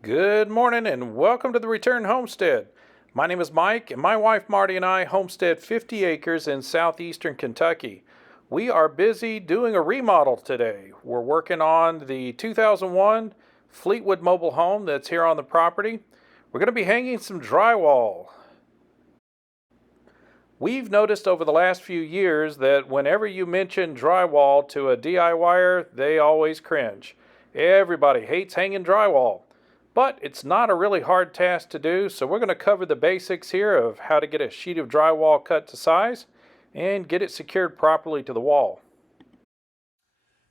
Good morning and welcome to the Return Homestead. My name is Mike and my wife Marty and I homestead 50 acres in southeastern Kentucky. We are busy doing a remodel today. We're working on the 2001 Fleetwood mobile home that's here on the property. We're going to be hanging some drywall. We've noticed over the last few years that whenever you mention drywall to a DIYer, they always cringe. Everybody hates hanging drywall. But it's not a really hard task to do, so we're going to cover the basics here of how to get a sheet of drywall cut to size and get it secured properly to the wall.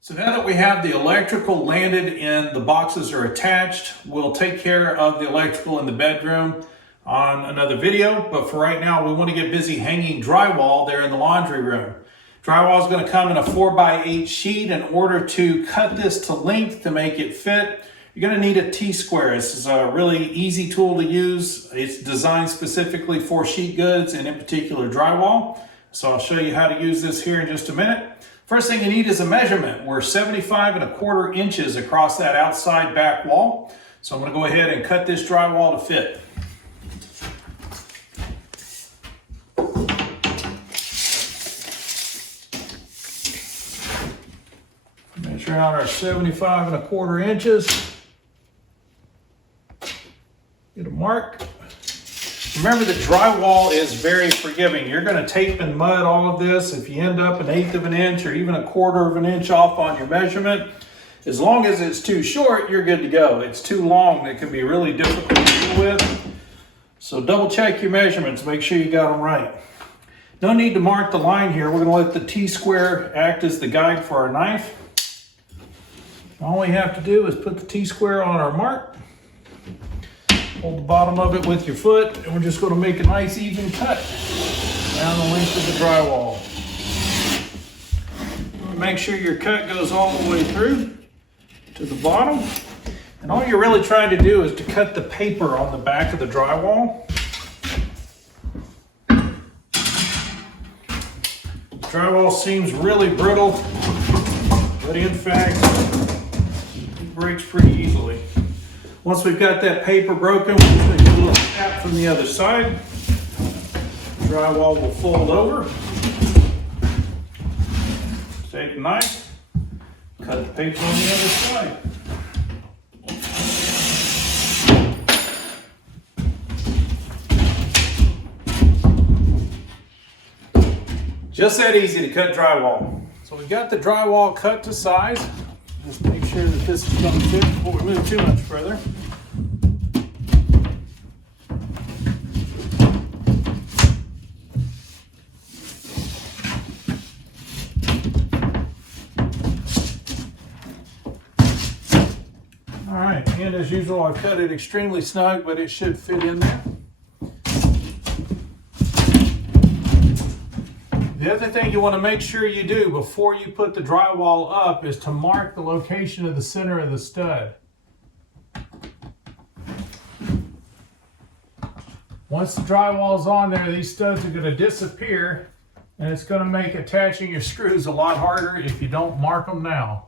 So now that we have the electrical landed and the boxes are attached, we'll take care of the electrical in the bedroom on another video. But for right now, we want to get busy hanging drywall there in the laundry room. Drywall is going to come in a 4x8 sheet. In order to cut this to length to make it fit, you're going to need a T-square. This is a really easy tool to use. It's designed specifically for sheet goods and in particular drywall. So I'll show you how to use this here in just a minute. First thing you need is a measurement. We're 75¼ inches across that outside back wall. So I'm going to go ahead and cut this drywall to fit. Measure out our 75¼ inches. Get a mark. Remember that drywall is very forgiving. You're going to tape and mud all of this. If you end up 1/8 of an inch or even 1/4 of an inch off on your measurement, as long as it's too short, you're good to go. It's too long, that can be really difficult to deal with. So double check your measurements. Make sure you got them right. No need to mark the line here. We're going to let the T-square act as the guide for our knife. All we have to do is put the T-square on our mark. Hold the bottom of it with your foot, and we're just going to make a nice even cut down the length of the drywall. Make sure your cut goes all the way through to the bottom. And all you're really trying to do is to cut the paper on the back of the drywall. Drywall seems really brittle, but in fact, it breaks pretty easily. Once we've got that paper broken, we're just going to do a little tap from the other side. Drywall will fold over. Take a knife, cut the paper on the other side. Just that easy to cut drywall. So we've got the drywall cut to size. Just make sure that this is going to fit before we move too much further. All right, and as usual, I've cut it extremely snug, but it should fit in there. The other thing you want to make sure you do before you put the drywall up is to mark the location of the center of the stud. Once the drywall is on there, these studs are going to disappear, and it's going to make attaching your screws a lot harder if you don't mark them now.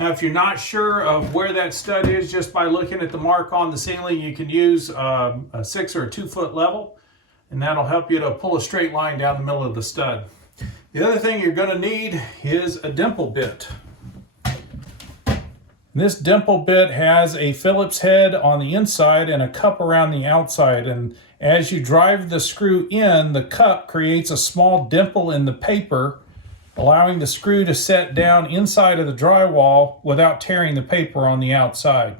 Now, if you're not sure of where that stud is, just by looking at the mark on the ceiling, you can use a 6 or a 2 foot level, and that'll help you to pull a straight line down the middle of the stud. The other thing you're going to need is a dimple bit. This dimple bit has a Phillips head on the inside and a cup around the outside, and as you drive the screw in, the cup creates a small dimple in the paper, allowing the screw to set down inside of the drywall without tearing the paper on the outside.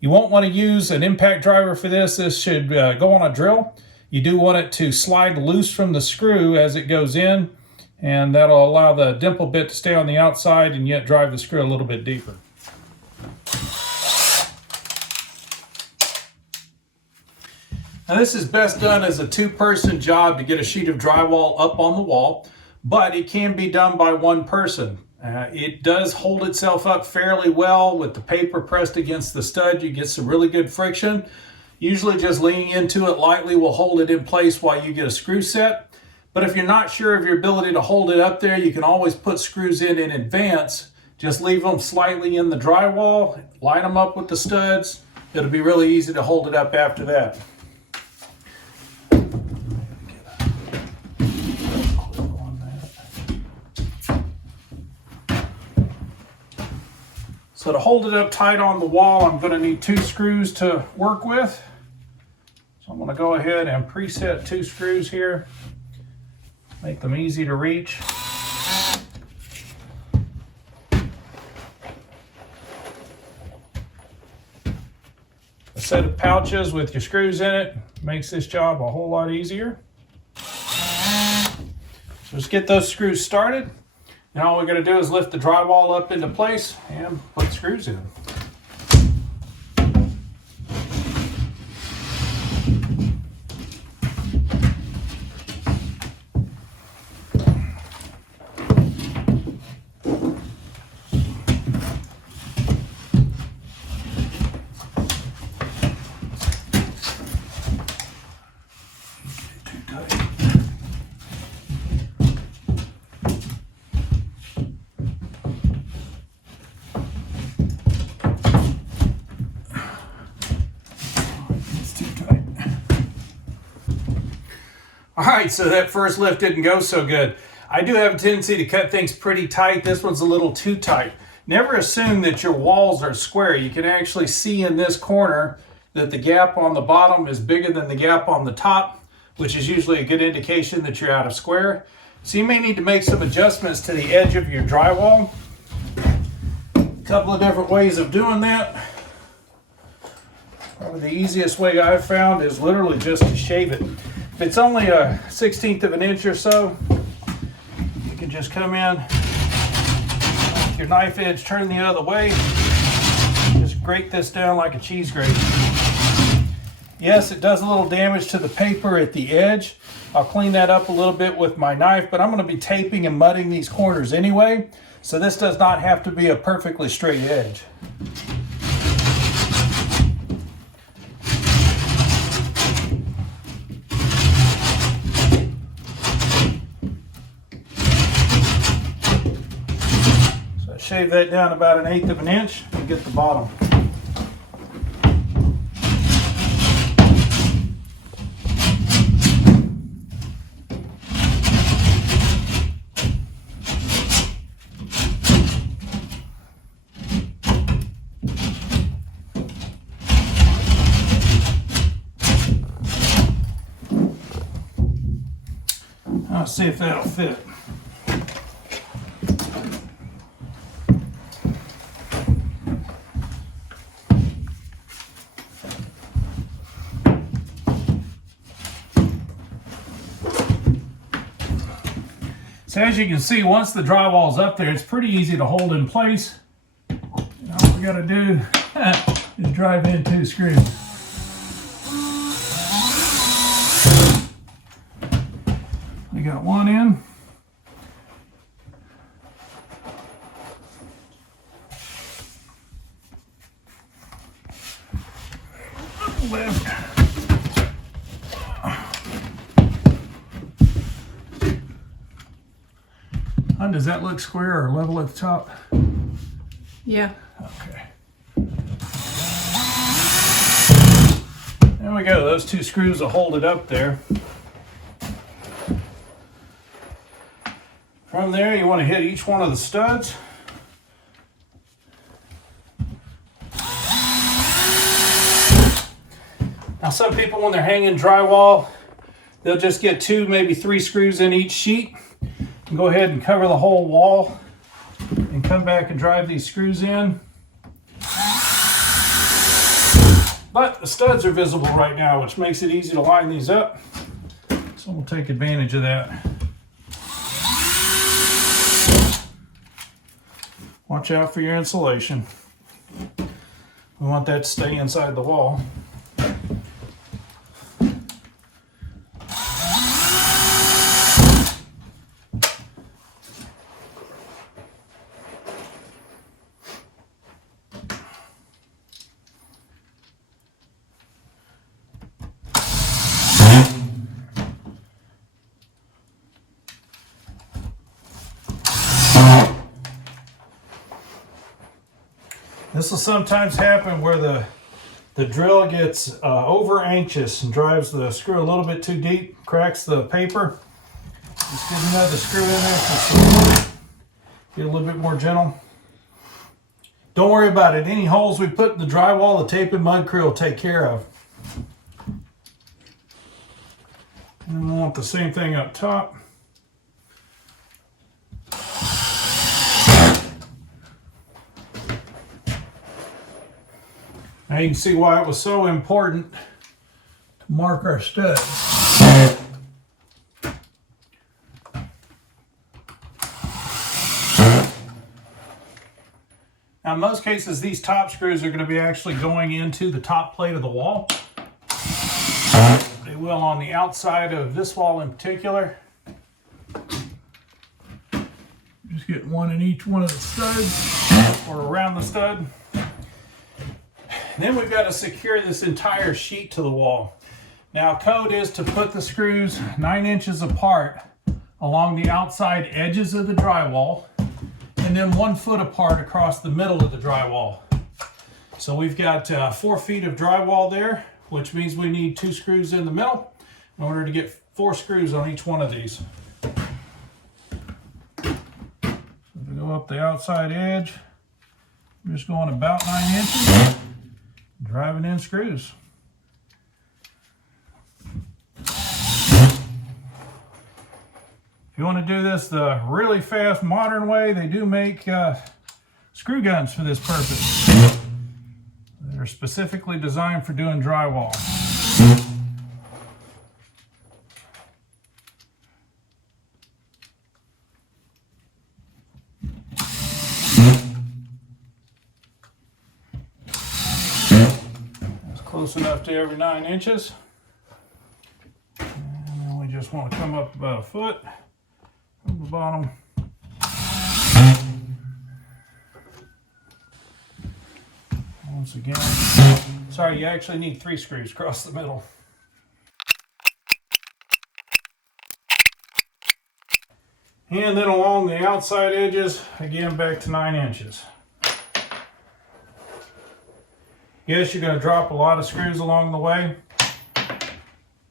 You won't want to use an impact driver for this. This should go on a drill. You do want it to slide loose from the screw as it goes in, and that'll allow the dimple bit to stay on the outside and yet drive the screw a little bit deeper. Now, this is best done as a 2-person job to get a sheet of drywall up on the wall, but it can be done by 1 person. It does hold itself up fairly well with the paper pressed against the stud. You get some really good friction. Usually just leaning into it lightly will hold it in place while you get a screw set. But if you're not sure of your ability to hold it up there, you can always put screws in advance. Just leave them slightly in the drywall, line them up with the studs. It'll be really easy to hold it up after that. So to hold it up tight on the wall, I'm going to need 2 screws to work with. So I'm going to go ahead and preset 2 screws here. Make them easy to reach. A set of pouches with your screws in it makes this job a whole lot easier. So just get those screws started. Now all we're going to do is lift the drywall up into place and put screws in. All right, so that first lift didn't go so good. I do have a tendency to cut things pretty tight. This one's a little too tight. Never assume that your walls are square. You can actually see in this corner that the gap on the bottom is bigger than the gap on the top, which is usually a good indication that you're out of square. So you may need to make some adjustments to the edge of your drywall. A couple of different ways of doing that. Probably the easiest way I've found is literally just to shave it. If it's only a 1/16 of an inch or so, you can just come in with your knife edge, turn the other way, just grate this down like a cheese grater. Yes, it does a little damage to the paper at the edge. I'll clean that up a little bit with my knife, but I'm going to be taping and mudding these corners anyway, so this does not have to be a perfectly straight edge. Shave that down about 1/8 of an inch and get the bottom. I'll see if that'll fit. So as you can see, once the drywall's up there, it's pretty easy to hold in place. And all we gotta do is drive in 2 screws. We got one in. Left. Does that look square or level at the top? Yeah. Okay. There we go. Those 2 screws will hold it up there. From there, you want to hit each one of the studs. Now, some people, when they're hanging drywall, they'll just get 2, maybe 3 screws in each sheet. And go ahead and cover the whole wall and come back and drive these screws in. But the studs are visible right now, which makes it easy to line these up. So we'll take advantage of that. Watch out for your insulation. We want that to stay inside the wall. This will sometimes happen where the drill gets over anxious and drives the screw a little bit too deep, cracks the paper. Just get another screw in there for support. Get a little bit more gentle. Don't worry about it. Any holes we put in the drywall, the tape and mud crew will take care of. And we want the same thing up top. Now you can see why it was so important to mark our studs. Now in most cases, these top screws are going to be actually going into the top plate of the wall. They will on the outside of this wall in particular. Just get one in each one of the studs, or around the stud. Then we've got to secure this entire sheet to the wall. Now code is to put the screws 9 inches apart along the outside edges of the drywall, and then 1 foot apart across the middle of the drywall. So we've got 4 feet of drywall there, which means we need 2 screws in the middle in order to get 4 screws on each one of these. So if we go up the outside edge, we're just going about 9 inches, driving in screws. If you want to do this the really fast modern way, they do make screw guns for this purpose. They're specifically designed for doing drywall. That's close enough to every 9 inches. And then we just want to come up about 1 foot. From the bottom. Once again, sorry, you actually need 3 screws across the middle. And then along the outside edges, again back to 9 inches. Yes, you're going to drop a lot of screws along the way.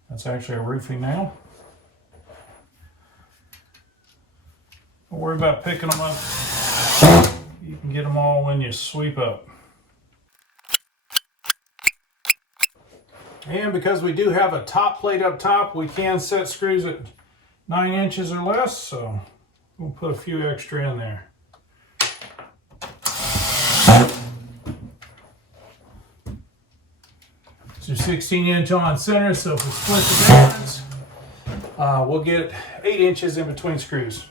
That's actually a roofing nail. Don't worry about picking them up. You can get them all when you sweep up. And because we do have a top plate up top, we can set screws at 9 inches or less, so we'll put a few extra in there. So 16-inch on center, so if we split the difference, we'll get 8 inches in between screws.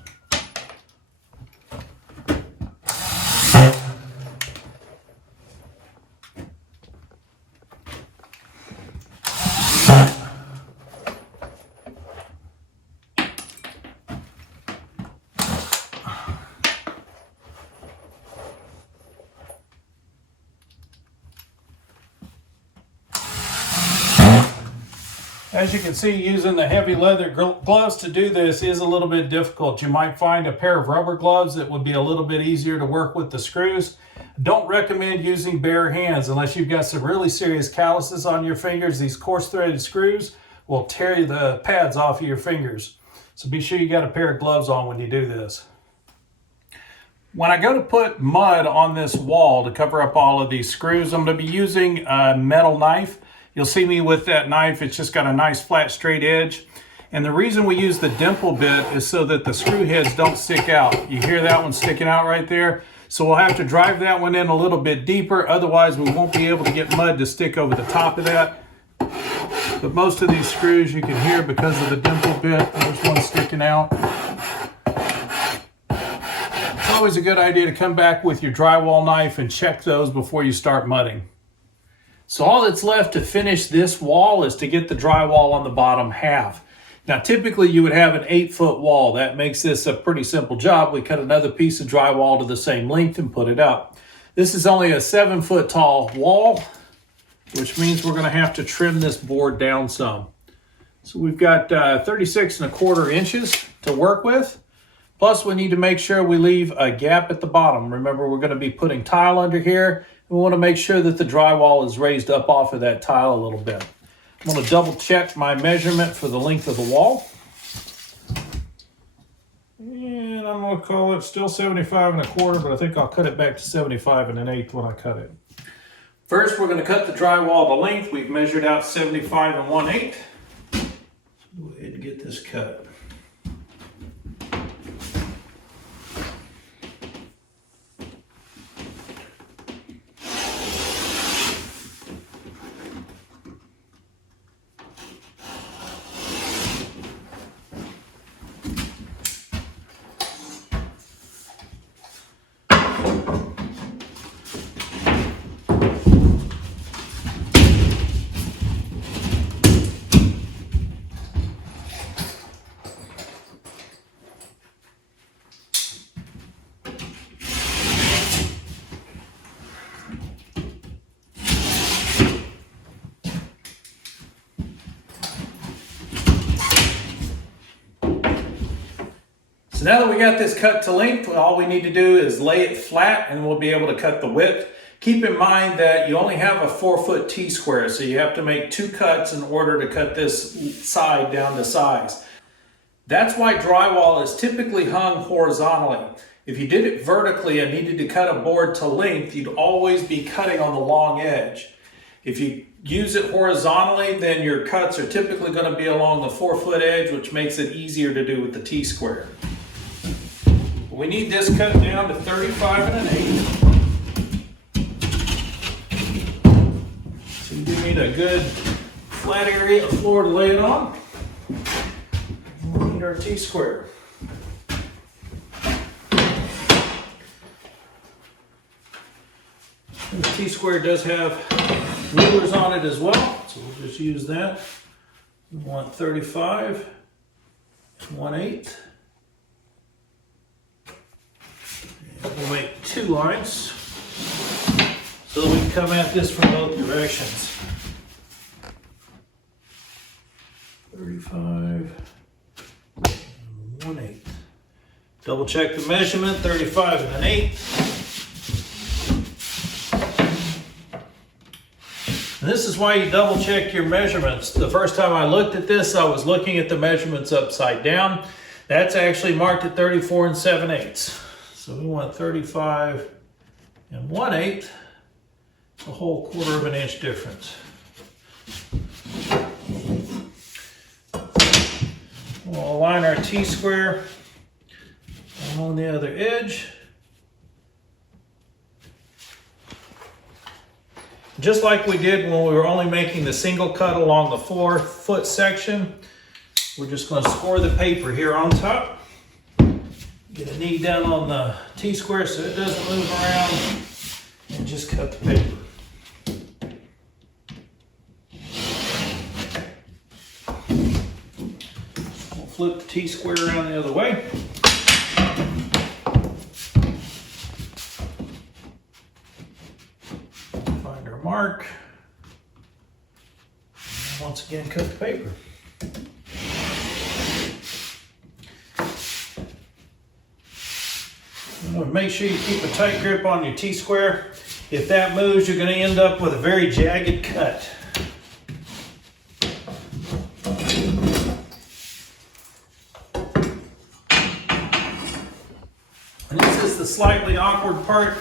As you can see, using the heavy leather gloves to do this is a little bit difficult. You might find a pair of rubber gloves that would be a little bit easier to work with the screws. Don't recommend using bare hands unless you've got some really serious calluses on your fingers. These coarse threaded screws will tear the pads off of your fingers. So be sure you got a pair of gloves on when you do this. When I go to put mud on this wall to cover up all of these screws, I'm going to be using a metal knife. You'll see me with that knife. It's just got a nice flat straight edge. And the reason we use the dimple bit is so that the screw heads don't stick out. You hear that one sticking out right there? So we'll have to drive that one in a little bit deeper. Otherwise we won't be able to get mud to stick over the top of that. But most of these screws you can hear because of the dimple bit. There's one sticking out. It's always a good idea to come back with your drywall knife and check those before you start mudding. So all that's left to finish this wall is to get the drywall on the bottom half. Now typically you would have an 8-foot wall. That makes this a pretty simple job. We cut another piece of drywall to the same length and put it up. This is only a 7-foot tall wall, which means we're going to have to trim this board down some. So we've got 36¼ inches to work with. Plus we need to make sure we leave a gap at the bottom. Remember, we're going to be putting tile under here. We want to make sure that the drywall is raised up off of that tile a little bit. I'm going to double check my measurement for the length of the wall. And I'm going to call it still 75 1/4, but I think I'll cut it back to 75 1/8 when I cut it. First, we're going to cut the drywall to length. We've measured out 75 1/8. So go ahead and get this cut. So now that we got this cut to length, all we need to do is lay it flat and we'll be able to cut the width. Keep in mind that you only have a 4-foot T-square, so you have to make 2 cuts in order to cut this side down to size. That's why drywall is typically hung horizontally. If you did it vertically and needed to cut a board to length, you'd always be cutting on the long edge. If you use it horizontally, then your cuts are typically going to be along the 4-foot edge, which makes it easier to do with the T-square. We need this cut down to 35 1/8. So you need a good flat area of floor to lay it on. We need our T-square. The T-square does have rulers on it as well, so we'll just use that. We want 35 1/8. We'll make 2 lines so that we can come at this from both directions. 35 1/8. Double check the measurement, 35 1/8. And this is why you double check your measurements. The first time I looked at this, I was looking at the measurements upside down. That's actually marked at 34 7/8. So we want 35 1/8, a whole 1/4 inch difference. We'll align our T-square along the other edge. Just like we did when we were only making the single cut along the 4-foot section, we're just going to score the paper here on top. Get a knee down on the T-square so it doesn't move around, and just cut the paper. We'll flip the T-square around the other way. Find our mark. And once again, cut the paper. Make sure you keep a tight grip on your T-square. If that moves, you're going to end up with a very jagged cut. And this is the slightly awkward part.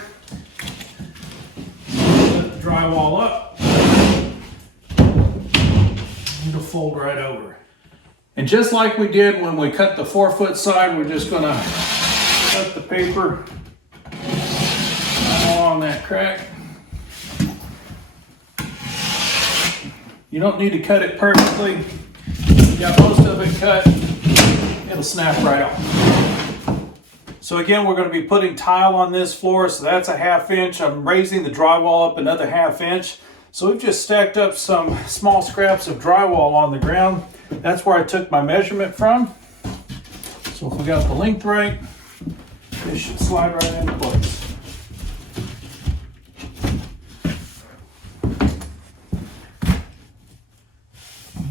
Lift the drywall up. It'll fold right over. And just like we did when we cut the 4-foot side, we're just going to cut the paper along that crack. You don't need to cut it perfectly. You got most of it cut, it'll snap right off. So again, we're going to be putting tile on this floor, so that's a 1/2 inch. I'm raising the drywall up another 1/2 inch. So we've just stacked up some small scraps of drywall on the ground. That's where I took my measurement from. So if we got the length right, this should slide right into place.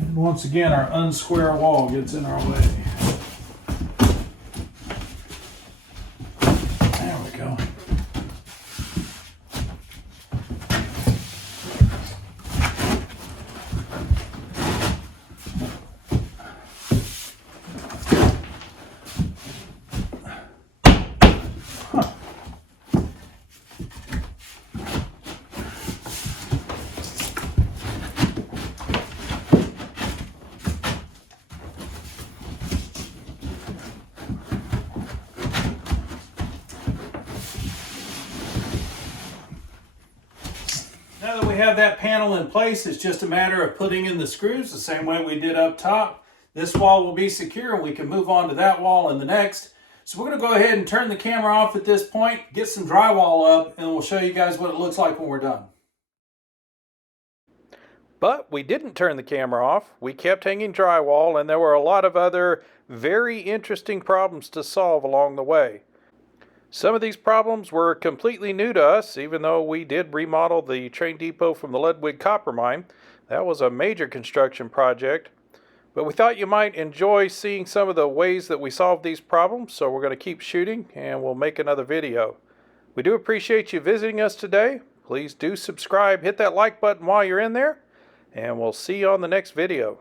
And once again, our unsquare wall gets in our way. There we go. have that panel in place, it's just a matter of putting in the screws the same way we did up top. This wall will be secure and we can move on to that wall and the next. So we're going to go ahead and turn the camera off at this point, get some drywall up, and we'll show you guys what it looks like when we're done. But we didn't turn the camera off. We kept hanging drywall, and there were a lot of other very interesting problems to solve along the way. Some of these problems were completely new to us, even though we did remodel the train depot from the Leadwood copper mine. That was a major construction project. But we thought you might enjoy seeing some of the ways that we solved these problems, so we're going to keep shooting and we'll make another video. We do appreciate you visiting us today. Please do subscribe, hit that like button while you're in there, and we'll see you on the next video.